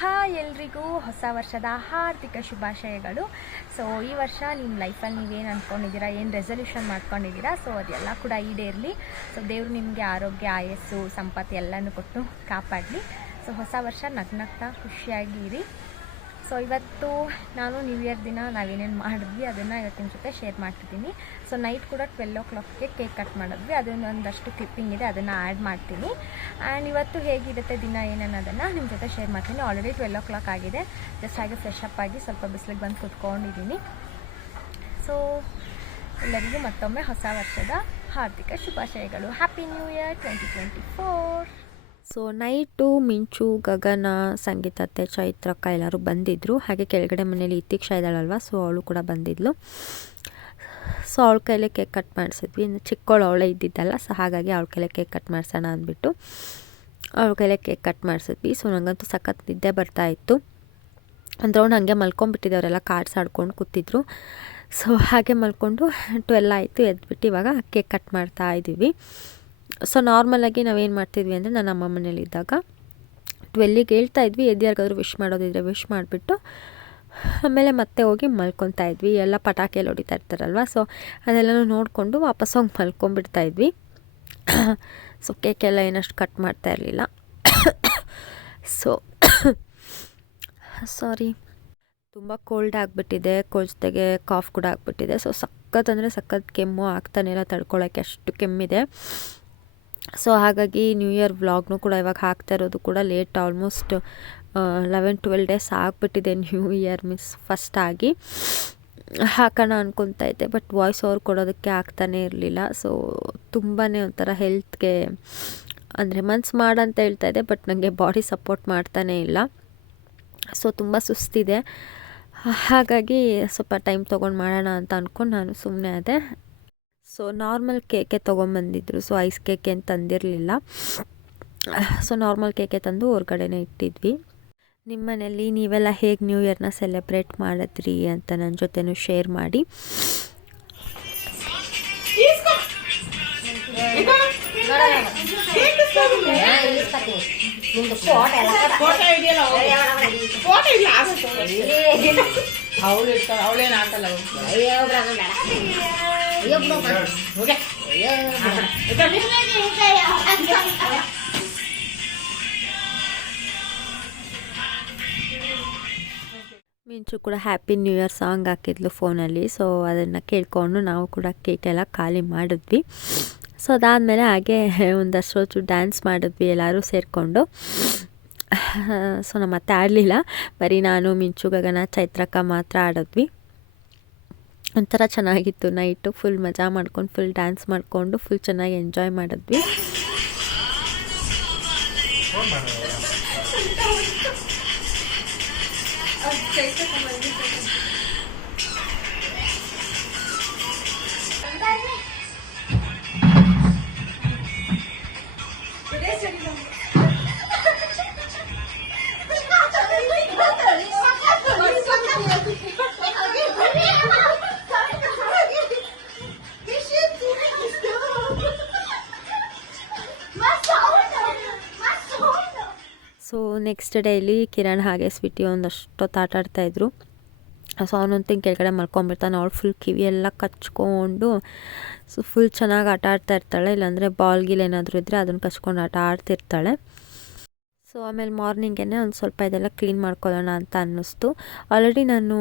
Hi ಎಲ್ರಿಗೂ ಹೊಸ ವರ್ಷದ ಹಾರ್ದಿಕ ಶುಭಾಶಯಗಳು. ಸೊ ಈ ವರ್ಷ ನಿಮ್ಮ ಲೈಫಲ್ಲಿ ನೀವೇನು ಅಂದ್ಕೊಂಡಿದ್ದೀರಾ, ಏನು ರೆಸಲ್ಯೂಷನ್ ಮಾಡ್ಕೊಂಡಿದ್ದೀರಾ, ಸೊ ಅದೆಲ್ಲ ಕೂಡ ಈಡೇರಲಿ. ಸೊ ದೇವರು ನಿಮಗೆ ಆರೋಗ್ಯ, ಆಯಸ್ಸು, ಸಂಪತ್ತು ಎಲ್ಲನೂ ಕೊಟ್ಟು ಕಾಪಾಡಲಿ. ಸೊ ಹೊಸ ವರ್ಷ ನಗ್ನಗ್ತಾ ಖುಷಿಯಾಗಿರಿ. ಸೊ ಇವತ್ತು ನಾನು ನ್ಯೂ ಇಯರ್ ದಿನ ನಾವೇನೇನು ಮಾಡಿದ್ವಿ ಅದನ್ನು ಇವತ್ತಿನ ಜೊತೆ ಶೇರ್ ಮಾಡ್ತಿದ್ದೀನಿ. ಸೊ ನೈಟ್ ಕೂಡ 12 o'clockಗೆ ಕೇಕ್ ಕಟ್ ಮಾಡಿದ್ವಿ. ಅದನ್ನೊಂದಷ್ಟು ಕ್ಲಿಪ್ಪಿಂಗ್ ಇದೆ, ಅದನ್ನು ಆ್ಯಡ್ ಮಾಡ್ತೀನಿ. ಆ್ಯಂಡ್ ಇವತ್ತು ಹೇಗಿರುತ್ತೆ ದಿನ ಏನನ್ನೋದನ್ನು ನಿಮ್ಮ ಜೊತೆ ಶೇರ್ ಮಾಡ್ತೀನಿ. ಆಲ್ರೆಡಿ 12 o'clock ಆಗಿದೆ. ಜಸ್ಟ್ ಹಾಗೆ ಫ್ರೆಶ್ ಅಪ್ ಆಗಿ ಸ್ವಲ್ಪ ಬಿಸಿಲಿಗೆ ಬಂದು ಕುತ್ಕೊಂಡಿದ್ದೀನಿ. ಸೊ ಎಲ್ಲರಿಗೂ ಮತ್ತೊಮ್ಮೆ ಹೊಸ ವರ್ಷದ ಹಾರ್ದಿಕ ಶುಭಾಶಯಗಳು. Happy new year 2024. So night ಮಿಂಚು, ಗಗನ, ಸಂಗೀತತೆ, ಚೈತ್ರಕ್ಕ ಎಲ್ಲರೂ ಬಂದಿದ್ದರು. ಹಾಗೆ ಕೆಳಗಡೆ ಮನೇಲಿ ಇತ್ತೀಕ್ಷ ಇದ್ದಾಳಲ್ವ, ಸೊ ಅವಳು ಕೂಡ ಬಂದಿದ್ಲು. ಸೊ ಅವಳ ಕೈಲೇ ಕೇಕ್ ಕಟ್ ಮಾಡಿಸಿದ್ವಿ. ಇನ್ನು ಚಿಕ್ಕವಳು ಅವಳೇ ಇದ್ದಿದ್ದಲ್ಲ, ಸೊ ಹಾಗಾಗಿ ಅವಳ ಕೈಲೇ ಕೇಕ್ ಕಟ್ ಮಾಡಿಸೋಣ ಅಂದ್ಬಿಟ್ಟು ಅವಳ ಕೈಲೇ ಕೇಕ್ ಕಟ್ ಮಾಡಿಸಿದ್ವಿ. ಸೊ ನನಗಂತೂ ಸಖತ್ ನಿದ್ದೆ ಬರ್ತಾಯಿತ್ತು. ಅಂದ್ರೆ ಅವ್ನು ಹಾಗೆ ಮಲ್ಕೊಂಡ್ಬಿಟ್ಟಿದ್ದೆ, ಅವರೆಲ್ಲ ಕಾರ್ಡ್ಸ್ ಆಡ್ಕೊಂಡು ಕೂತಿದ್ರು. ಸೊ ಹಾಗೆ ಮಲ್ಕೊಂಡು 12 ಆಯಿತು, ಎದ್ಬಿಟ್ಟು ಇವಾಗ ಕೇಕ್ ಕಟ್ ಮಾಡ್ತಾಯಿದ್ದೀವಿ. ಸೊ ನಾರ್ಮಲಾಗಿ ನಾವೇನು ಮಾಡ್ತಿದ್ವಿ ಅಂದರೆ, ನಾನು ಅಮ್ಮ ಮನೇಲಿದ್ದಾಗ 12ಗೆ ಹೇಳ್ತಾಯಿದ್ವಿ, ಎದ್ದು ಯಾರಿಗಾದ್ರೂ ವಿಶ್ ಮಾಡೋದಿದ್ರೆ ವಿಶ್ ಮಾಡಿಬಿಟ್ಟು ಆಮೇಲೆ ಮತ್ತೆ ಹೋಗಿ ಮಲ್ಕೊತಾ ಇದ್ವಿ. ಎಲ್ಲ ಪಟಾಕಿಯಲ್ಲಿ ಹೊಡಿತಾ ಇರ್ತಾರಲ್ವ, ಸೊ ಅದೆಲ್ಲನೂ ನೋಡಿಕೊಂಡು ವಾಪಸ್ ಹೋಗಿ ಮಲ್ಕೊಂಡ್ಬಿಡ್ತಾಯಿದ್ವಿ. ಸೊ ಕೇಕೆಲ್ಲ ಏನಷ್ಟು ಕಟ್ ಮಾಡ್ತಾ ಇರಲಿಲ್ಲ. ಸೊ ಸಾರಿ, ತುಂಬ ಕೋಲ್ಡ್ ಆಗಿಬಿಟ್ಟಿದೆ, ಜೊತೆಗೆ ಕಾಫ್ ಕೂಡ ಆಗಿಬಿಟ್ಟಿದೆ. ಸೊ ಸಖತ್ ಅಂದರೆ ಸಖತ್ ಕೆಮ್ಮು, ಆಗ್ತಾನೆ ಇಲ್ಲ, ತಡ್ಕೊಳ್ಳೋಕ್ಕೆ ಅಷ್ಟು ಕೆಮ್ಮಿದೆ. ಸೊ ಹಾಗಾಗಿ ನ್ಯೂ ಇಯರ್ ವ್ಲಾಗ್ನೂ ಕೂಡ ಇವಾಗ ಹಾಕ್ತಾ ಇರೋದು ಕೂಡ ಲೇಟ್. ಆಲ್ಮೋಸ್ಟ್ 11-12 ಡೇಸ್ ಆಗಿಬಿಟ್ಟಿದೆ ನ್ಯೂ ಇಯರ್ ಫಸ್ಟ್ ಆಗಿ ಹಾಕೋಣ ಅನ್ಕೊತಾ ಇದ್ದೆ, ಬಟ್ ವಾಯ್ಸ್ ಓವರ್ ಕೊಡೋದಕ್ಕೆ ಆಗ್ತಾನೇ ಇರಲಿಲ್ಲ. ಸೊ ತುಂಬಾ ಒಂಥರ ಹೆಲ್ತ್ಗೆ ಅಂದರೆ ಮನ್ಸು ಮಾಡಂತ ಹೇಳ್ತಾ ಇದೆ, ಬಟ್ ನನಗೆ ಬಾಡಿ ಸಪೋರ್ಟ್ ಮಾಡ್ತಾನೇ ಇಲ್ಲ. ಸೊ ತುಂಬ ಸುಸ್ತಿದೆ. ಹಾಗಾಗಿ ಸ್ವಲ್ಪ ಟೈಮ್ ತೊಗೊಂಡು ಮಾಡೋಣ ಅಂತ ಅಂದ್ಕೊಂಡು ನಾನು ಸುಮ್ಮನೆ ಅದೇ. ಸೊ ನಾರ್ಮಲ್ ಕೇಕೆ ತೊಗೊಂಬಂದಿದ್ರು. ಸೊ ಐಸ್ ಕೇಕ್ ಏನು ತಂದಿರಲಿಲ್ಲ. ಸೊ ನಾರ್ಮಲ್ ಕೇಕೆ ತಂದು ಹೊರಗಡೆನೇ ಇಟ್ಟಿದ್ವಿ. ನಿಮ್ಮ ಮನೇಲಿ ನೀವೆಲ್ಲ ಹೇಗೆ ನ್ಯೂ ಇಯರ್ನ ಸೆಲೆಬ್ರೇಟ್ ಮಾಡಿದ್ರಿ ಅಂತ ನನ್ನ ಜೊತೆನೂ ಶೇರ್ ಮಾಡಿ. ಅವಳೇನು ಹಾಕಲ್ಲ. ಮಿಂಚು ಕೂಡ ಹ್ಯಾಪಿ ನ್ಯೂ ಇಯರ್ ಸಾಂಗ್ ಹಾಕಿದ್ಲು ಫೋನಲ್ಲಿ. ಸೊ ಅದನ್ನು ಕೇಳಿಕೊಂಡು ನಾವು ಕೂಡ ಕೇಕೆಲ್ಲ ಖಾಲಿ ಮಾಡಿದ್ವಿ. ಸೊ ಅದಾದಮೇಲೆ ಹಾಗೆ ಒಂದಷ್ಟು ಹೊತ್ತು ಡ್ಯಾನ್ಸ್ ಮಾಡಿದ್ವಿ ಎಲ್ಲರೂ ಸೇರಿಕೊಂಡು. ಸೊ ನಮ್ಮ ಮತ್ತೆ ಆಡಲಿಲ್ಲ, ಬರೀ ನಾನು, ಮಿಂಚು, ಗಗನ, ಚೈತ್ರಕ್ಕ ಮಾತ್ರ ಆಡಿದ್ವಿ. ಒಂಥರ ಚೆನ್ನಾಗಿತ್ತು ನೈಟು. ಫುಲ್ ಮಜಾ ಮಾಡ್ಕೊಂಡು, ಫುಲ್ ಡ್ಯಾನ್ಸ್ ಮಾಡಿಕೊಂಡು, ಫುಲ್ ಚೆನ್ನಾಗಿ ಎಂಜಾಯ್ ಮಾಡಿದ್ವಿ. ಸೊ ನೆಕ್ಸ್ಟ್ ಡೇಲಿ ಕಿರಣ್ ಹಾಗೆ ಸ್ವೀಟಿ ಒಂದಷ್ಟೊತ್ತು ಆಟ ಆಡ್ತಾಯಿದ್ರು. ಸೊ ಅವನಂತೂ ಕೆಳಗಡೆ ಮಲ್ಕೊಂಡ್ಬಿಡ್ತಾನೆ. ಅವಳು ಫುಲ್ ಕಿವಿಯೆಲ್ಲ ಕಚ್ಕೊಂಡು ಸೊ ಫುಲ್ ಚೆನ್ನಾಗಿ ಆಟ ಆಡ್ತಾ ಇರ್ತಾಳೆ. ಇಲ್ಲಾಂದರೆ ಬಾಲ್ ಗೀಲ್ ಏನಾದರೂ ಇದ್ದರೆ ಅದನ್ನು ಕಚ್ಕೊಂಡು ಆಟ ಆಡ್ತಿರ್ತಾಳೆ. ಸೊ ಆಮೇಲೆ ಮಾರ್ನಿಂಗೇ ಒಂದು ಸ್ವಲ್ಪ ಇದೆಲ್ಲ ಕ್ಲೀನ್ ಮಾಡ್ಕೊಳ್ಳೋಣ ಅಂತ ಅನ್ನಿಸ್ತು. ಆಲ್ರೆಡಿ ನಾನು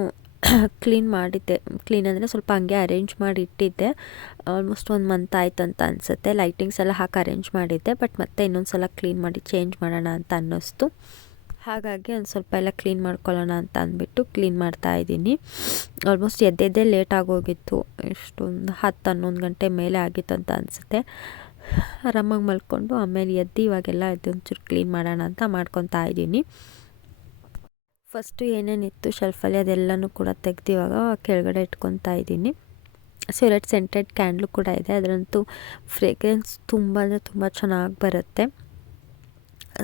ಕ್ಲೀನ್ ಮಾಡಿದ್ದೆ. ಕ್ಲೀನ್ ಅಂದರೆ ಸ್ವಲ್ಪ ಹಂಗೆ ಅರೇಂಜ್ ಮಾಡಿ ಇಟ್ಟಿದ್ದೆ. ಆಲ್ಮೋಸ್ಟ್ 1 ಮಂತ್ ಆಯ್ತು ಅಂತ ಅನಿಸುತ್ತೆ. ಲೈಟಿಂಗ್ಸ್ ಎಲ್ಲ ಹಾಕಿ ಅರೇಂಜ್ ಮಾಡಿದ್ದೆ, ಬಟ್ ಮತ್ತೆ ಇನ್ನೊಂದು ಸಲ ಕ್ಲೀನ್ ಮಾಡಿ ಚೇಂಜ್ ಮಾಡೋಣ ಅಂತ ಅನ್ನಿಸ್ತು. ಹಾಗಾಗಿ ಒಂದು ಸ್ವಲ್ಪ ಎಲ್ಲ ಕ್ಲೀನ್ ಮಾಡ್ಕೊಳ್ಳೋಣ ಅಂತ ಅಂದ್ಬಿಟ್ಟು ಕ್ಲೀನ್ ಮಾಡ್ತಾಯಿದ್ದೀನಿ. ಆಲ್ಮೋಸ್ಟ್ ಎದ್ದೆದ್ದೇ ಲೇಟ್ ಆಗೋಗಿತ್ತು. ಎಷ್ಟೊಂದು 10-11 ಗಂಟೆ ಮೇಲೆ ಆಗಿತ್ತು ಅಂತ ಅನಿಸುತ್ತೆ. ಆರಾಮಾಗಿ ಮಲ್ಕೊಂಡು ಆಮೇಲೆ ಎದ್ದು ಇವಾಗೆಲ್ಲ ಒಂಚೂರು ಕ್ಲೀನ್ ಮಾಡೋಣ ಅಂತ ಮಾಡ್ಕೊತಾ ಇದ್ದೀನಿ. ಫಸ್ಟು ಏನೇನಿತ್ತು ಶೆಲ್ಫಲ್ಲಿ ಅದೆಲ್ಲನೂ ಕೂಡ ತೆಗೆದು ಇವಾಗ ಕೆಳಗಡೆ ಇಟ್ಕೊತಾ ಇದ್ದೀನಿ. ಸೊ 2 ಸೆಂಟೆಡ್ ಕ್ಯಾಂಡ್ಲು ಕೂಡ ಇದೆ. ಅದರಂತೂ ಫ್ರೇಗ್ರೆನ್ಸ್ ತುಂಬ ಅಂದರೆ ತುಂಬ ಚೆನ್ನಾಗಿ ಬರುತ್ತೆ.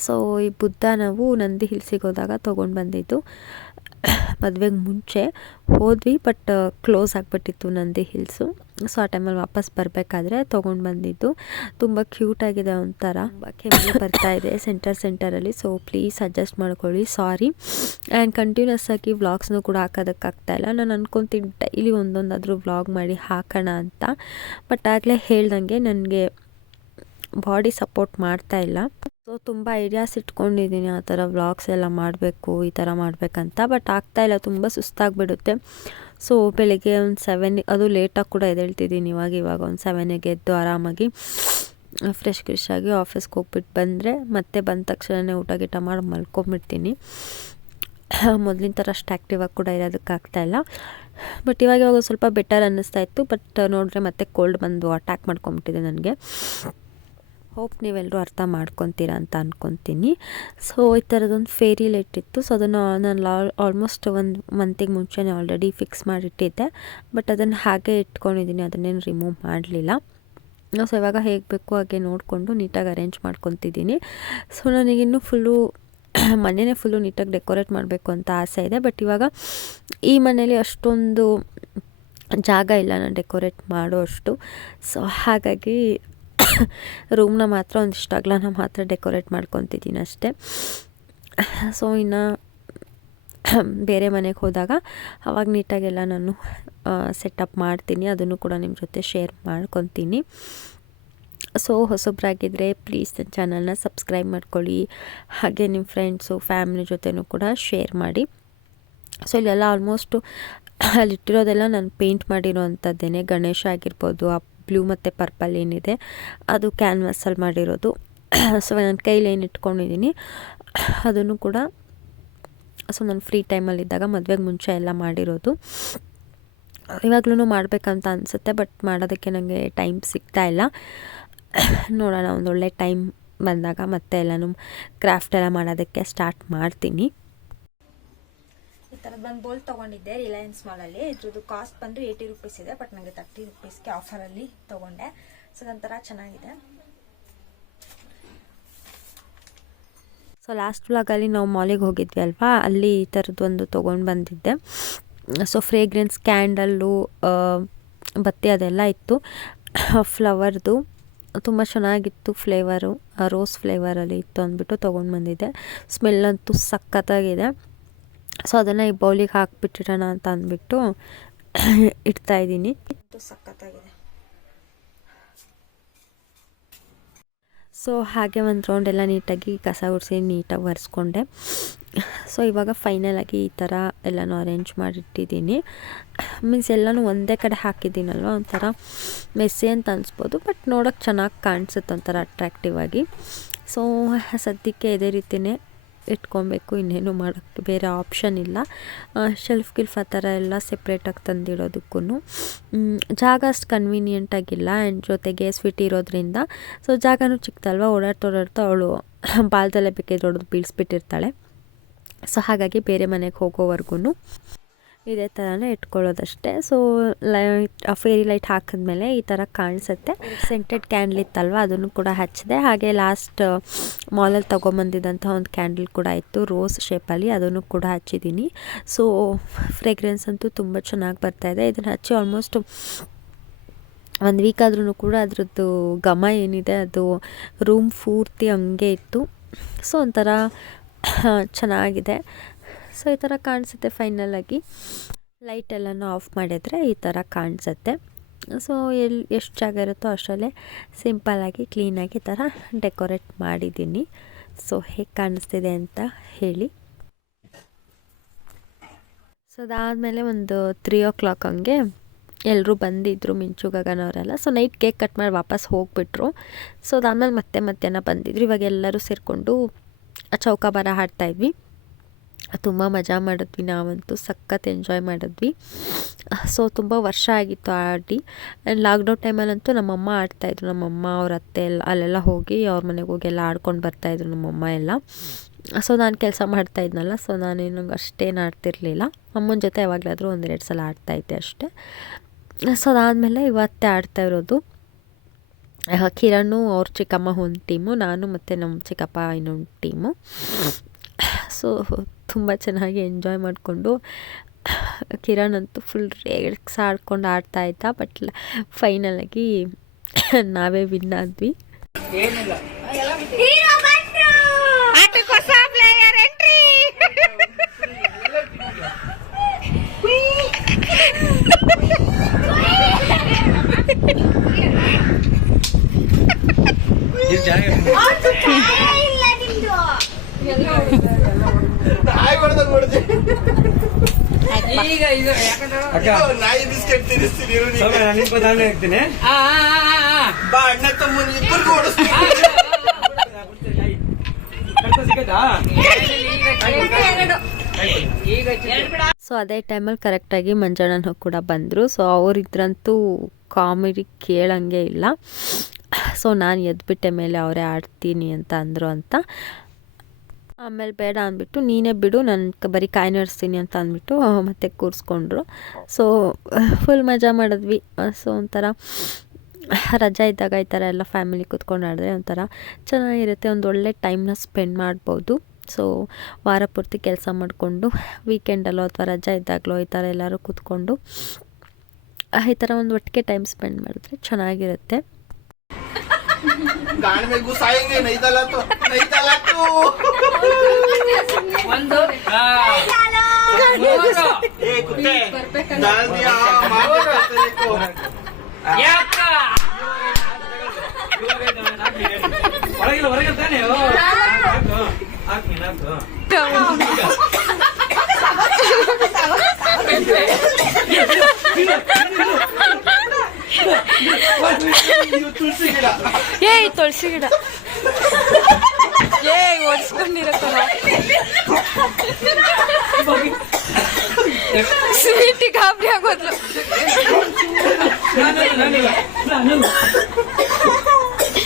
ಸೊ ಈ ಬುದ್ಧ ನಾವು ನಂದಿ ಹಿಲ್ಸಿಗೆ ಹೋದಾಗ ತೊಗೊಂಡು ಬಂದಿದ್ದು. ಮದುವೆಗೆ ಮುಂಚೆ ಹೋದ್ವಿ, ಬಟ್ ಕ್ಲೋಸ್ ಆಗಿಬಿಟ್ಟಿತ್ತು ನಂದಿ ಹಿಲ್ಸು. ಸೊ ಆ ಟೈಮಲ್ಲಿ ವಾಪಸ್ ಬರಬೇಕಾದ್ರೆ ತೊಗೊಂಡು ಬಂದಿದ್ದು. ತುಂಬ ಕ್ಯೂಟಾಗಿದೆ, ಒಂಥರ ಕೆಮ್ಮು ಬರ್ತಾಯಿದೆ ಸೆಂಟರಲ್ಲಿ. ಸೊ ಪ್ಲೀಸ್ ಅಡ್ಜಸ್ಟ್ ಮಾಡ್ಕೊಳ್ಳಿ, ಸಾರಿ. ಆ್ಯಂಡ್ ಕಂಟಿನ್ಯೂಸ್ ಆಗಿ ವ್ಲಾಗ್ಸ್ನೂ ಕೂಡ ಹಾಕೋದಕ್ಕಾಗ್ತಾಯಿಲ್ಲ. ನಾನು ಅಂದ್ಕೊತೀನಿ ಡೈಲಿ ಒಂದೊಂದಾದರೂ ವ್ಲಾಗ್ ಮಾಡಿ ಹಾಕೋಣ ಅಂತ, ಬಟ್ ಆಗಲೇ ಹೇಳ್ದಂಗೆ ನನಗೆ ಬಾಡಿ ಸಪೋರ್ಟ್ ಮಾಡ್ತಾಯಿಲ್ಲ. ಸೊ ತುಂಬ ಐಡಿಯಾಸ್ ಇಟ್ಕೊಂಡಿದ್ದೀನಿ ಆ ಥರ ವ್ಲಾಗ್ಸ್ ಎಲ್ಲ ಮಾಡಬೇಕು, ಈ ಥರ ಮಾಡಬೇಕಂತ, ಬಟ್ ಆಗ್ತಾಯಿಲ್ಲ, ತುಂಬ ಸುಸ್ತಾಗಿಬಿಡುತ್ತೆ. ಸೊ ಬೆಳಗ್ಗೆ ಒಂದು 7, ಅದು ಲೇಟಾಗಿ ಕೂಡ ಎದ್ದೇಳ್ತಿದ್ದೀನಿ ಇವಾಗ ಒಂದು 7ಗೆ ಎದ್ದು ಆರಾಮಾಗಿ ಫ್ರೆಶ್ ಆಗಿ ಆಫೀಸ್ಗೆ ಹೋಗ್ಬಿಟ್ಟು ಬಂದರೆ ಮತ್ತೆ ಬಂದ ತಕ್ಷಣ ಊಟ ಗೀಟ ಮಾಡಿ ಮಲ್ಕೊಂಬಿಡ್ತೀನಿ. ಮೊದಲಿನ ಥರ ಅಷ್ಟು ಆ್ಯಕ್ಟಿವಾಗಿ ಕೂಡ ಇರೋದಕ್ಕಾಗ್ತಾಯಿಲ್ಲ. ಬಟ್ ಇವಾಗ ಸ್ವಲ್ಪ ಬೆಟರ್ ಅನ್ನಿಸ್ತಾ ಇತ್ತು, ಬಟ್ ನೋಡಿದ್ರೆ ಮತ್ತೆ ಕೋಲ್ಡ್ ಬಂದು ಅಟ್ಯಾಕ್ ಮಾಡ್ಕೊಂಬಿಟ್ಟಿದೆ ನನಗೆ. ಹೋಪ್ ನೀವೆಲ್ಲರೂ ಅರ್ಥ ಮಾಡ್ಕೊತೀರಾ ಅಂತ ಅಂದ್ಕೊತೀನಿ. ಸೊ ಈ ಥರದೊಂದು ಫೇರಿ ಲೈಟ್ ಇತ್ತು. ಸೊ ಅದನ್ನು ನಾನು ಆಲ್ಮೋಸ್ಟ್ ಒಂದು ಮಂತಿಗೆ ಮುಂಚೆನೇ ಆಲ್ರೆಡಿ ಫಿಕ್ಸ್ ಮಾಡಿಟ್ಟಿದ್ದೆ, ಬಟ್ ಅದನ್ನು ಹಾಗೆ ಇಟ್ಕೊಂಡಿದ್ದೀನಿ, ಅದನ್ನೇನು ರಿಮೂವ್ ಮಾಡಲಿಲ್ಲ. ಸೊ ಇವಾಗ ಹೇಗೆ ಬೇಕು ಹಾಗೆ ನೋಡಿಕೊಂಡು ನೀಟಾಗಿ ಅರೇಂಜ್ ಮಾಡ್ಕೊತಿದ್ದೀನಿ. ಸೊ ನನಗಿನ್ನೂ ಮನೆಯೇ ಫುಲ್ಲು ನೀಟಾಗಿ ಡೆಕೋರೇಟ್ ಮಾಡಬೇಕು ಅಂತ ಆಸೆ ಇದೆ, ಬಟ್ ಇವಾಗ ಈ ಮನೇಲಿ ಅಷ್ಟೊಂದು ಜಾಗ ಇಲ್ಲ ನಾನು ಡೆಕೋರೇಟ್ ಮಾಡೋ ಅಷ್ಟು. ಸೊ ಹಾಗಾಗಿ ರೂಮ್ನ ಮಾತ್ರ ಒಂದಿಷ್ಟು ಅಗಲನ ಮಾತ್ರ ಡೆಕೋರೇಟ್ ಮಾಡ್ಕೊತಿದ್ದೀನಿ ಅಷ್ಟೇ. ಸೊ ಇನ್ನು ಬೇರೆ ಮನೆಗೆ ಹೋದಾಗ ಅವಾಗ ನೀಟಾಗೆಲ್ಲ ನಾನು ಸೆಟಪ್ ಮಾಡ್ತೀನಿ, ಅದನ್ನು ಕೂಡ ನಿಮ್ಮ ಜೊತೆ ಶೇರ್ ಮಾಡ್ಕೊತೀನಿ. ಸೊ ಹೊಸಬ್ರಾಗಿದ್ದರೆ ಪ್ಲೀಸ್ ನನ್ನ ಚಾನಲ್ನ ಸಬ್ಸ್ಕ್ರೈಬ್ ಮಾಡ್ಕೊಳ್ಳಿ, ಹಾಗೆ ನಿಮ್ಮ ಫ್ರೆಂಡ್ಸು ಫ್ಯಾಮಿಲಿ ಜೊತೆನೂ ಕೂಡ ಶೇರ್ ಮಾಡಿ. ಸೊ ಇಲ್ಲೆಲ್ಲ ಆಲ್ಮೋಸ್ಟು ಅಲ್ಲಿಟ್ಟಿರೋದೆಲ್ಲ ನಾನು ಪೇಂಟ್ ಮಾಡಿರೋ ಅಂಥದ್ದೇನೆ. ಗಣೇಶ ಆಗಿರ್ಬೋದು, ಆ ಬ್ಲೂ ಮತ್ತು ಪರ್ಪಲ್ ಏನಿದೆ ಅದು ಕ್ಯಾನ್ವಾಸಲ್ಲಿ ಮಾಡಿರೋದು. ಸೊ ನನ್ನ ಕೈಲಿ ಏನು ಇಟ್ಕೊಂಡಿದ್ದೀನಿ ಅದನ್ನು ಕೂಡ ಸೊ ನಾನು ಫ್ರೀ ಟೈಮಲ್ಲಿದ್ದಾಗ ಮದುವೆಗೆ ಮುಂಚೆ ಎಲ್ಲ ಮಾಡಿರೋದು. ಇವಾಗಲೂ ಮಾಡಬೇಕಂತ ಅನಿಸುತ್ತೆ, ಬಟ್ ಮಾಡೋದಕ್ಕೆ ನನಗೆ ಟೈಮ್ ಸಿಗ್ತಾಯಿಲ್ಲ. ನೋಡೋಣ, ಒಂದೊಳ್ಳೆ ಟೈಮ್ ಬಂದಾಗ ಮತ್ತೆ ಎಲ್ಲನೂ ಕ್ರಾಫ್ಟ್ ಎಲ್ಲ ಮಾಡೋದಕ್ಕೆ ಸ್ಟಾರ್ಟ್ ಮಾಡ್ತೀನಿ. ಈ ಥರದ್ದು ಒಂದು ಬೋಲ್ ತೊಗೊಂಡಿದ್ದೆ ರಿಲಯನ್ಸ್ ಮಾಲಲ್ಲಿ. ಇದ್ರದ್ದು ಕಾಸ್ಟ್ ಬಂದು 80 ರುಪೀಸ್ ಇದೆ, ಬಟ್ ನನಗೆ 30 ರುಪೀಸ್ಗೆ ಆಫರಲ್ಲಿ ತೊಗೊಂಡೆ. ಸೊ ಅದೊಂಥರ ಚೆನ್ನಾಗಿದೆ. ಸೊ ಲಾಸ್ಟ್ ವ್ಲಾಗಲ್ಲಿ ನಾವು ಮಾಲಿಗೆ ಹೋಗಿದ್ವಿ ಅಲ್ವಾ, ಅಲ್ಲಿ ಈ ಥರದ್ದು ಒಂದು ತೊಗೊಂಡು ಬಂದಿದ್ದೆ. ಸೊ ಫ್ರೇಗ್ರೆನ್ಸ್ ಕ್ಯಾಂಡಲ್ಲು, ಬತ್ತಿ ಅದೆಲ್ಲ ಇತ್ತು. ಫ್ಲವರ್ದು ತುಂಬ ಚೆನ್ನಾಗಿತ್ತು, ಫ್ಲೇವರು ರೋಸ್ ಫ್ಲೇವರಲ್ಲಿ ಇತ್ತು ಅಂದ್ಬಿಟ್ಟು ತೊಗೊಂಡು ಬಂದಿದ್ದೆ. ಸ್ಮೆಲ್ ಅಂತೂ ಸಖತ್ತಾಗಿದೆ. ಸೊ ಅದನ್ನು ಈ ಬೌಲಿಗೆ ಹಾಕಿಬಿಟ್ಟಿಡೋಣ ಅಂತ ಅಂದ್ಬಿಟ್ಟು ಇಡ್ತಾಯಿದ್ದೀನಿ. ಸಖತ್ತಾಗಿದೆ. ಸೊ ಹಾಗೆ ಒಂದು ರೌಂಡ್ ಎಲ್ಲ ನೀಟಾಗಿ ಕಸ ಗುಡಿಸಿ ನೀಟಾಗಿ ಒರೆಸ್ಕೊಂಡೆ. ಸೊ ಇವಾಗ ಫೈನಲಾಗಿ ಈ ಥರ ಎಲ್ಲನೂ ಅರೇಂಜ್ ಮಾಡಿಟ್ಟಿದ್ದೀನಿ. ಮೀನ್ಸ್ ಎಲ್ಲನೂ ಒಂದೇ ಕಡೆ ಹಾಕಿದ್ದೀನಲ್ವ, ಒಂಥರ ಮೆಸ್ಸಿ ಅಂತ ಅನಿಸ್ಬೋದು, ಬಟ್ ನೋಡೋಕ್ಕೆ ಚೆನ್ನಾಗಿ ಕಾಣಿಸುತ್ತೆ ಒಂಥರ ಅಟ್ರಾಕ್ಟಿವ್ ಆಗಿ. ಸೊ ಸದ್ಯಕ್ಕೆ ಇದೇ ರೀತಿಯೇ ಇಟ್ಕೊಬೇಕು, ಇನ್ನೇನು ಮಾಡೋಕ್ಕೆ ಬೇರೆ ಆಪ್ಷನ್ ಇಲ್ಲ. ಶೆಲ್ಫ್ ಗಿಲ್ಫ್ ಆ ಥರ ಎಲ್ಲ ಸೆಪ್ರೇಟಾಗಿ ತಂದಿಡೋದಕ್ಕೂ ಜಾಗ ಅಷ್ಟು ಕನ್ವೀನಿಯೆಂಟಾಗಿಲ್ಲ. ಆ್ಯಂಡ್ ಜೊತೆಗೆ ಸ್ವೀಟ್ ಇರೋದ್ರಿಂದ ಸೊ ಜಾಗನೂ ಚಿಕ್ಕದಲ್ವ, ಓಡಾಡ್ತಾ ಅವಳು ಬಾಲ್ದಲ್ಲೇ ಬೇಕಿದ್ರೆ ಹೊಡೆದು ಬೀಳಿಸ್ಬಿಟ್ಟಿರ್ತಾಳೆ. ಸೊ ಹಾಗಾಗಿ ಬೇರೆ ಮನೆಗೆ ಹೋಗೋವರೆಗೂ ಇದೇ ಥರನೇ ಇಟ್ಕೊಳ್ಳೋದಷ್ಟೇ. ಸೊ ಫೇರಿ ಲೈಟ್ ಹಾಕಿದ್ಮೇಲೆ ಈ ಥರ ಕಾಣಿಸುತ್ತೆ. ಸೆಂಟೆಡ್ ಕ್ಯಾಂಡಲ್ ಇತ್ತಲ್ವ, ಅದನ್ನು ಕೂಡ ಹಚ್ಚಿದೆ. ಹಾಗೆ ಲಾಸ್ಟ್ ಮಾಲಲ್ಲಿ ತೊಗೊಂಬಂದಿದ್ದಂಥ ಒಂದು ಕ್ಯಾಂಡಲ್ ಕೂಡ ಇತ್ತು ರೋಸ್ ಶೇಪಲ್ಲಿ, ಅದನ್ನು ಕೂಡ ಹಚ್ಚಿದ್ದೀನಿ. ಸೊ ಫ್ರೇಗ್ರೆನ್ಸ್ ಅಂತೂ ತುಂಬ ಚೆನ್ನಾಗಿ ಬರ್ತಾಯಿದೆ. ಇದನ್ನು ಹಚ್ಚಿ ಆಲ್ಮೋಸ್ಟ್ 1 ವೀಕ್ ಆದ್ರೂ ಕೂಡ ಅದರದ್ದು ಘಮ ಏನಿದೆ ಅದು ರೂಮ್ ಪೂರ್ತಿ ಹಂಗೆ ಇತ್ತು. ಸೊ ಒಂಥರ ಚೆನ್ನಾಗಿದೆ. ಸೊ ಈ ಥರ ಕಾಣಿಸುತ್ತೆ ಫೈನಲಾಗಿ. ಲೈಟೆಲ್ಲನೂ ಆಫ್ ಮಾಡಿದರೆ ಈ ಥರ ಕಾಣಿಸುತ್ತೆ. ಸೊ ಎಷ್ಟು ಜಾಗ ಇರುತ್ತೋ ಅಷ್ಟರಲ್ಲೇ ಸಿಂಪಲ್ಲಾಗಿ ಕ್ಲೀನಾಗಿ ಈ ಥರ ಡೆಕೋರೇಟ್ ಮಾಡಿದ್ದೀನಿ. ಸೊ ಹೇಗೆ ಕಾಣಿಸ್ತಿದೆ ಅಂತ ಹೇಳಿ. ಸೊ ಅದಾದಮೇಲೆ ಒಂದು 3 o'clock ಹಂಗೆ ಎಲ್ಲರೂ ಬಂದಿದ್ದರು, ಮಿಂಚು ಗಗನವರೆಲ್ಲ. ಸೊ ನೈಟ್ ಕೇಕ್ ಕಟ್ ಮಾಡಿ ವಾಪಸ್ ಹೋಗಿಬಿಟ್ರು. ಸೊ ಅದಾದಮೇಲೆ ಮತ್ತೆ ಮಧ್ಯಾಹ್ನ ಬಂದಿದ್ರು. ಇವಾಗ ಎಲ್ಲರೂ ಸೇರಿಕೊಂಡು ಚೌಕಾಬಾರ ಆಡ್ತಾಯಿದ್ವಿ. ತುಂಬ ಮಜಾ ಮಾಡಿದ್ವಿ, ನಾವಂತೂ ಸಖತ್ ಎಂಜಾಯ್ ಮಾಡಿದ್ವಿ. ಸೊ ತುಂಬ ವರ್ಷ ಆಗಿತ್ತು ಆಡಿ. ಆ್ಯಂಡ್ ಲಾಕ್ಡೌನ್ ಟೈಮಲ್ಲಂತೂ ನಮ್ಮಮ್ಮ ಆಡ್ತಾಯಿದ್ರು. ನಮ್ಮಮ್ಮ ಅವ್ರ ಅತ್ತೆ ಎಲ್ಲ ಅಲ್ಲೆಲ್ಲ ಹೋಗಿ ಅವ್ರ ಮನೆಗೆ ಹೋಗಿ ಎಲ್ಲ ಆಡ್ಕೊಂಡು ಬರ್ತಾಯಿದ್ರು ನಮ್ಮಮ್ಮ ಎಲ್ಲ. ಸೊ ನಾನು ಕೆಲಸ ಮಾಡ್ತಾಯಿದ್ನಲ್ಲ, ಸೊ ನಾನೇನು ಅಷ್ಟೇನು ಆಡ್ತಿರ್ಲಿಲ್ಲ. ಅಮ್ಮನ ಜೊತೆ ಯಾವಾಗಲಾದರೂ 1-2 ಸಲ ಆಡ್ತಾಯಿದ್ದೆ ಅಷ್ಟೇ. ಸೊ ಅದಾದಮೇಲೆ ಇವತ್ತೇ ಆಡ್ತಾ ಇರೋದು. ಕಿರಣು ಅವ್ರ ಚಿಕ್ಕಮ್ಮ ಒಂದು ಟೀಮು, ನಾನು ಮತ್ತು ನಮ್ಮ ಚಿಕ್ಕಪ್ಪ ಇನ್ನೊಂದು ಟೀಮು. ಸೊ ತುಂಬ ಚೆನ್ನಾಗಿ ಎಂಜಾಯ್ ಮಾಡಿಕೊಂಡು ಕಿರಣ್ ಅಂತೂ ಫುಲ್ ರೇಗ್ಸ್ ಆಡ್ಕೊಂಡು ಆಡ್ತಾಯಿದ್ದ. ಬಟ್ ಫೈನಲಾಗಿ ನಾವೇ ವಿನ್ ಆದ್ವಿ. ನಾಯಿ ಬಿಸ್ಕೆಟ್ ತಿನ್ನಿಸ್ತೀನಿ ಬಾ ಅಣ್ಣ ತಮ್ಮನಿಗೆ ಇಬ್ಬರಿಗೂ ಓಡಿಸ್ತೀನಿ. ಸೊ ಅದೇ ಟೈಮಲ್ಲಿ ಕರೆಕ್ಟಾಗಿ ಮಂಜಣ್ಣನ ಕೂಡ ಬಂದರು. ಸೊ ಅವರಿದ್ರಂತೂ ಕಾಮಿಡಿ ಕೇಳಂಗೆ ಇಲ್ಲ. ಸೊ ನಾನು ಎದ್ಬಿಟ್ಟೆ ಮೇಲೆ ಅವರೇ ಆಡ್ತೀನಿ ಅಂತ ಅಂದರು ಅಂತ. ಆಮೇಲೆ ಬೇಡ ಅಂದ್ಬಿಟ್ಟು ನೀನೇ ಬಿಡು ನಾನು ಬರೀ ಕಾಯಿ ನಡೆಸ್ತೀನಿ ಅಂತ ಅಂದ್ಬಿಟ್ಟು ಮತ್ತೆ ಕೂರಿಸ್ಕೊಂಡ್ರು. ಸೊ ಫುಲ್ ಮಜಾ ಮಾಡಿದ್ವಿ. ಸೊ ಒಂಥರ ರಜಾ ಇದ್ದಾಗ ಈ ಥರ ಎಲ್ಲ ಫ್ಯಾಮಿಲಿ ಕೂತ್ಕೊಂಡು ಆಡಿದ್ರೆ ಒಂಥರ ಚೆನ್ನಾಗಿರುತ್ತೆ, ಒಂದು ಒಳ್ಳೆ ಟೈಮ್ನ ಸ್ಪೆಂಡ್ ಮಾಡ್ಬೋದು. ಸೊ ವಾರ ಪೂರ್ತಿ ಕೆಲಸ ಮಾಡಿಕೊಂಡು ವೀಕೆಂಡಲ್ಲೋ ಅಥವಾ ರಜಾ ಇದ್ದಾಗಲೋ ಈ ಥರ ಎಲ್ಲರೂ ಕೂತ್ಕೊಂಡು ಈ ಥರ ಒಂದು ಒಟ್ಟಿಗೆ ಟೈಮ್ ಸ್ಪೆಂಡ್ ಮಾಡಿದ್ರೆ ಚೆನ್ನಾಗಿರುತ್ತೆ. गान में घुसाएंगे नहीं डाला तो ಒಂದು ए कुत्ते डाल दिया मार दिया तेरे को ಯಾಕ ಹೊರಗಿಲ್ಲ ತಾನೆ ತುಳಸಿ ಗಿಡ ಏಯ್ ತುಳಸಿ ಗಿಡ ಏಯ್ ಓಡಿಸ್ಕೊಂಡಿರತ್ತಲ್ಲ ಸ್ವೀಟಿ ಗಾಬರಿ ಆಗೋದ್ಲು.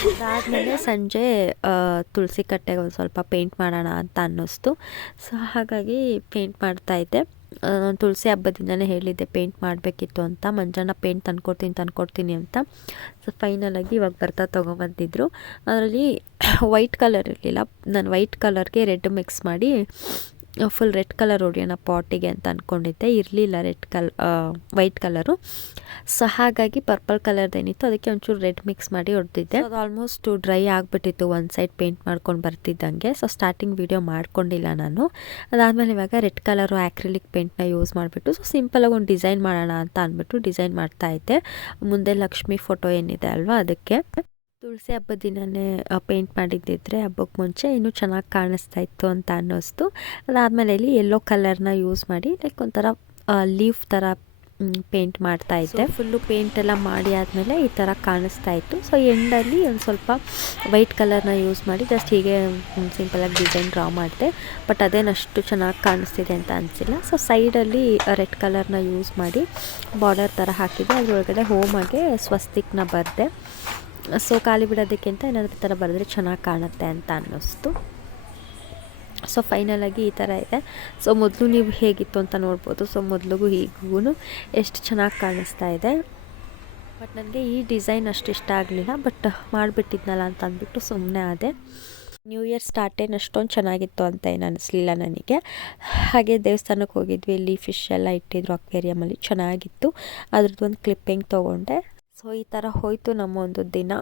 ಅದಾದಮೇಲೆ ಸಂಜೆ ತುಳಸಿ ಕಟ್ಟೆಗೆ ಒಂದು ಸ್ವಲ್ಪ ಪೇಂಟ್ ಮಾಡೋಣ ಅಂತ ಅನ್ನಿಸ್ತು. ಸೊ ಹಾಗಾಗಿ ಪೇಂಟ್ ಮಾಡ್ತಾಯಿದ್ದೆ. ನಾನು ತುಳಸಿ ಹಬ್ಬದಿಂದನೇ ಹೇಳಿದ್ದೆ ಪೇಂಟ್ ಮಾಡಬೇಕಿತ್ತು ಅಂತ. ಮಂಜಣ್ಣ ಪೇಂಟ್ ತಂದ್ಕೊಡ್ತೀನಿ ಅಂತ. ಸೊ ಫೈನಲಾಗಿ ಇವಾಗ ಬರ್ತಾ ತೊಗೊಂಬಂದಿದ್ರು. ಅದರಲ್ಲಿ ವೈಟ್ ಕಲರ್ ಇರಲಿಲ್ಲ. ನಾನು ವೈಟ್ ಕಲರ್ಗೆ ರೆಡ್ ಮಿಕ್ಸ್ ಮಾಡಿ ಫುಲ್ ರೆಡ್ ಕಲರ್ ಹೊಡಿಯೋಣ ಪಾಟಿಗೆ ಅಂತ ಅಂದ್ಕೊಂಡಿದ್ದೆ. ಇರಲಿಲ್ಲ ವೈಟ್ ಕಲರು. ಸೊ ಹಾಗಾಗಿ ಪರ್ಪಲ್ ಕಲರ್ದೇನಿತ್ತು ಅದಕ್ಕೆ ಒಂಚೂರು ರೆಡ್ ಮಿಕ್ಸ್ ಮಾಡಿ ಹೊಡೆದಿದ್ದೆ. ಅದು ಆಲ್ಮೋಸ್ಟ್ ಡ್ರೈ ಆಗಿಬಿಟ್ಟಿತ್ತು ಒಂದು ಸೈಡ್ ಪೇಂಟ್ ಮಾಡ್ಕೊಂಡು ಬರ್ತಿದ್ದಂಗೆ. ಸೊ ಸ್ಟಾರ್ಟಿಂಗ್ ವೀಡಿಯೋ ಮಾಡ್ಕೊಂಡಿಲ್ಲ ನಾನು. ಅದಾದಮೇಲೆ ಇವಾಗ ರೆಡ್ ಕಲರು ಆ್ಯಕ್ರಿಲಿಕ್ ಪೇಂಟ್ನ ಯೂಸ್ ಮಾಡಿಬಿಟ್ಟು ಸೊ ಸಿಂಪಲಾಗಿ ಒಂದು ಡಿಸೈನ್ ಮಾಡೋಣ ಅಂತ ಅಂದ್ಬಿಟ್ಟು ಡಿಸೈನ್ ಮಾಡ್ತಾಯಿದ್ದೆ. ಮುಂದೆ ಲಕ್ಷ್ಮಿ ಫೋಟೋ ಏನಿದೆ ಅಲ್ವಾ ಅದಕ್ಕೆ. ತುಳಸಿ ಹಬ್ಬದ ದಿನವೇ ಪೇಂಟ್ ಮಾಡಿದ್ದಿದ್ರೆ ಹಬ್ಬಕ್ಕೆ ಮುಂಚೆ ಇನ್ನೂ ಚೆನ್ನಾಗಿ ಕಾಣಿಸ್ತಾ ಇತ್ತು ಅಂತ ಅನ್ನಿಸ್ತು. ಅದಾದಮೇಲೆ ಇಲ್ಲಿ ಯೆಲ್ಲೋ ಕಲರ್ನ ಯೂಸ್ ಮಾಡಿ ಲೈಕ್ ಒಂಥರ ಲೀಫ್ ಥರ ಪೇಂಟ್ ಮಾಡ್ತಾಯಿದ್ದೆ. ಫುಲ್ಲು ಪೇಂಟ್ ಎಲ್ಲ ಮಾಡಿ ಆದಮೇಲೆ ಈ ಥರ ಕಾಣಿಸ್ತಾ ಇತ್ತು. ಸೊ ಎಂಡಲ್ಲಿ ಒಂದು ಸ್ವಲ್ಪ ವೈಟ್ ಕಲರ್ನ ಯೂಸ್ ಮಾಡಿ ಜಸ್ಟ್ ಹೀಗೆ ಸಿಂಪಲಾಗಿ ಡಿಸೈನ್ ಡ್ರಾ ಮಾಡಿದೆ. ಬಟ್ ಅದೇನಷ್ಟು ಚೆನ್ನಾಗಿ ಕಾಣಿಸ್ತಿದೆ ಅಂತ ಅನಿಸಿಲ್ಲ. ಸೊ ಸೈಡಲ್ಲಿ ರೆಡ್ ಕಲರ್ನ ಯೂಸ್ ಮಾಡಿ ಬಾರ್ಡರ್ ಥರ ಹಾಕಿದೆ. ಅದರೊಳಗಡೆ ಹೋಮಾಗೆ ಸ್ವಸ್ತಿಕ್ನ ಬರೆದೆ. ಸೊ ಖಾಲಿ ಬಿಡೋದಕ್ಕಿಂತ ಏನಾದರೂ ಈ ಥರ ಬರೆದ್ರೆ ಚೆನ್ನಾಗಿ ಕಾಣುತ್ತೆ ಅಂತ ಅನ್ನಿಸ್ತು. ಸೊ ಫೈನಲಾಗಿ ಈ ಥರ ಇದೆ. ಸೊ ಮೊದಲು ನೀವು ಹೇಗಿತ್ತು ಅಂತ ನೋಡ್ಬೋದು. ಸೊ ಮೊದಲಿಗೂ ಹೀಗೂ ಎಷ್ಟು ಚೆನ್ನಾಗಿ ಕಾಣಿಸ್ತಾ ಇದೆ. ಬಟ್ ನನಗೆ ಈ ಡಿಸೈನ್ ಅಷ್ಟು ಇಷ್ಟ ಆಗಲಿಲ್ಲ. ಬಟ್ ಮಾಡಿಬಿಟ್ಟಿದ್ನಲ್ಲ ಅಂತ ಅಂದ್ಬಿಟ್ಟು ಸುಮ್ಮನೆ ಆದೆ. ನ್ಯೂ ಇಯರ್ ಸ್ಟಾರ್ಟೇನು ಅಷ್ಟೊಂದು ಚೆನ್ನಾಗಿತ್ತು ಅಂತ ಏನು ಅನ್ನಿಸ್ಲಿಲ್ಲ ನನಗೆ. ಹಾಗೆ ದೇವಸ್ಥಾನಕ್ಕೆ ಹೋಗಿದ್ವಿ. ಇಲ್ಲಿ ಫಿಶ್ ಎಲ್ಲ ಇಟ್ಟಿದ್ರು ಅಕ್ವೇರಿಯಮಲ್ಲಿ, ಚೆನ್ನಾಗಿತ್ತು. ಅದ್ರದ್ದು ಒಂದು ಕ್ಲಿಪ್ಪಿಂಗ್ ತೊಗೊಂಡೆ. ಸೊ ಈ ಥರ ಹೋಯಿತು ನಮ್ಮ ಒಂದು ದಿನ.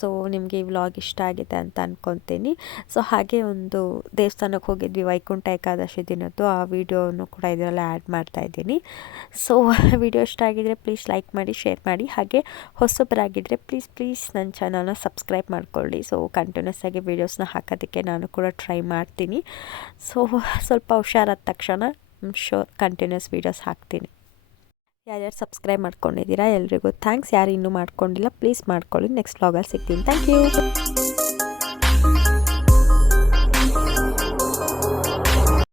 ಸೊ ನಿಮಗೆ ಈ ವ್ಲಾಗ್ ಇಷ್ಟ ಆಗಿದೆ ಅಂತ ಅಂದ್ಕೊತೀನಿ. ಸೊ ಹಾಗೆ ಒಂದು ದೇವಸ್ಥಾನಕ್ಕೆ ಹೋಗಿದ್ವಿ ವೈಕುಂಠ ಏಕಾದಶಿ ದಿನದ್ದು, ಆ ವಿಡಿಯೋನು ಕೂಡ ಇದರಲ್ಲಿ ಆ್ಯಡ್ ಮಾಡ್ತಾಯಿದ್ದೀನಿ. ಸೊ ವಿಡಿಯೋ ಇಷ್ಟ ಆಗಿದರೆ ಪ್ಲೀಸ್ ಲೈಕ್ ಮಾಡಿ, ಶೇರ್ ಮಾಡಿ. ಹಾಗೆ ಹೊಸಬರಾಗಿದ್ದರೆ ಪ್ಲೀಸ್ ನನ್ನ ಚಾನಲ್ನ ಸಬ್ಸ್ಕ್ರೈಬ್ ಮಾಡ್ಕೊಳ್ಳಿ. ಸೊ ಕಂಟಿನ್ಯೂಸ್ ಆಗಿ ವೀಡಿಯೋಸ್ನ ಹಾಕೋದಕ್ಕೆ ನಾನು ಕೂಡ ಟ್ರೈ ಮಾಡ್ತೀನಿ. ಸೊ ಸ್ವಲ್ಪ ಹುಷಾರಾದ ತಕ್ಷಣ ಶೋರ್ ಕಂಟಿನ್ಯೂಸ್ ವೀಡಿಯೋಸ್ ಹಾಕ್ತೀನಿ. ಯಾರ್ಯಾರು ಸಬ್ಸ್ಕ್ರೈಬ್ ಮಾಡ್ಕೊಂಡಿದ್ದೀರಾ ಎಲ್ರಿಗೂ ಥ್ಯಾಂಕ್ಸ್. ಯಾರು ಇನ್ನೂ ಮಾಡ್ಕೊಂಡಿಲ್ಲ ಪ್ಲೀಸ್ ಮಾಡ್ಕೊಳ್ಳಿ. ನೆಕ್ಸ್ಟ್ ವ್ಲಾಗಲ್ಲಿ ಸಿಗ್ತೀನಿ. Thank you.